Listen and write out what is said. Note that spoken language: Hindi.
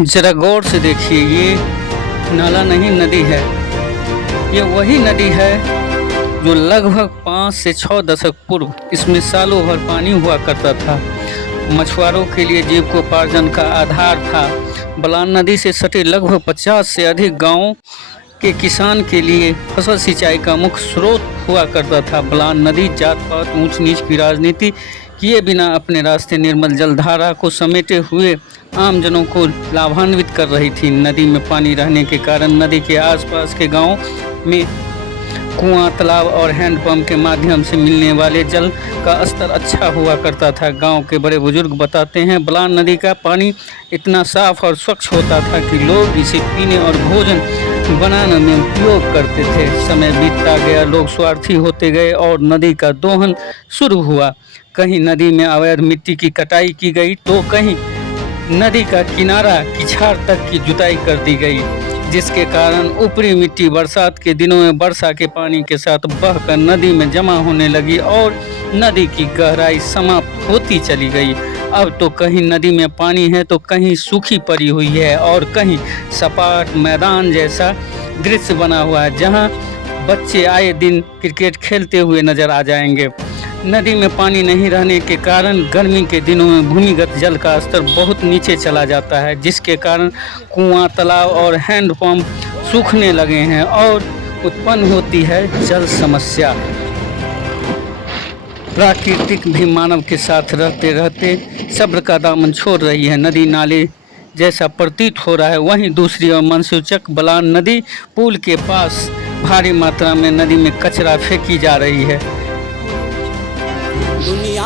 जरा गौर से देखिए, ये नाला नहीं नदी है। ये वही नदी है जो लगभग 5 से 6 दशक पूर्व इसमें सालों भर पानी हुआ करता था। मछुआरों के लिए जीविकोपार्जन का आधार था। बलान नदी से सटे लगभग 50 से अधिक गांवों के किसान के लिए फसल सिंचाई का मुख्य स्रोत हुआ करता था। बलान नदी जात पात ऊंच नीच की राजनीति किए बिना अपने रास्ते निर्मल जलधारा को समेटे हुए आम जनों को लाभान्वित कर रही थी। नदी में पानी रहने के कारण नदी के आसपास के गांवों में कुआं, तालाब और हैंडपंप के माध्यम से मिलने वाले जल का स्तर अच्छा हुआ करता था। गांव के बड़े बुजुर्ग बताते हैं, बलान नदी का पानी इतना साफ और स्वच्छ होता था कि लोग इसे पीने और भोजन बनाने में उपयोग करते थे। समय बीतता गया, लोग स्वार्थी होते गए और नदी का दोहन शुरू हुआ। कहीं नदी में अवैध मिट्टी की कटाई की गई तो कहीं नदी का किनारा किछार तक की जुताई कर दी गई, जिसके कारण ऊपरी मिट्टी बरसात के दिनों में वर्षा के पानी के साथ बहकर नदी में जमा होने लगी और नदी की गहराई समाप्त होती चली गई। अब तो कहीं नदी में पानी है तो कहीं सूखी पड़ी हुई है और कहीं सपाट मैदान जैसा दृश्य बना हुआ है, जहां बच्चे आए दिन क्रिकेट खेलते हुए नजर आ जाएंगे। नदी में पानी नहीं रहने के कारण गर्मी के दिनों में भूमिगत जल का स्तर बहुत नीचे चला जाता है, जिसके कारण कुआं, तालाब और हैंडपंप सूखने लगे हैं और उत्पन्न होती है जल समस्या। प्राकृतिक भी मानव के साथ रहते रहते सब्र का दामन छोड़ रही है। नदी नाले जैसा प्रतीत हो रहा है। वहीं दूसरी ओर मनसूचक बलान नदी पुल के पास भारी मात्रा में नदी में कचरा फेंकी जा रही है। दुनिया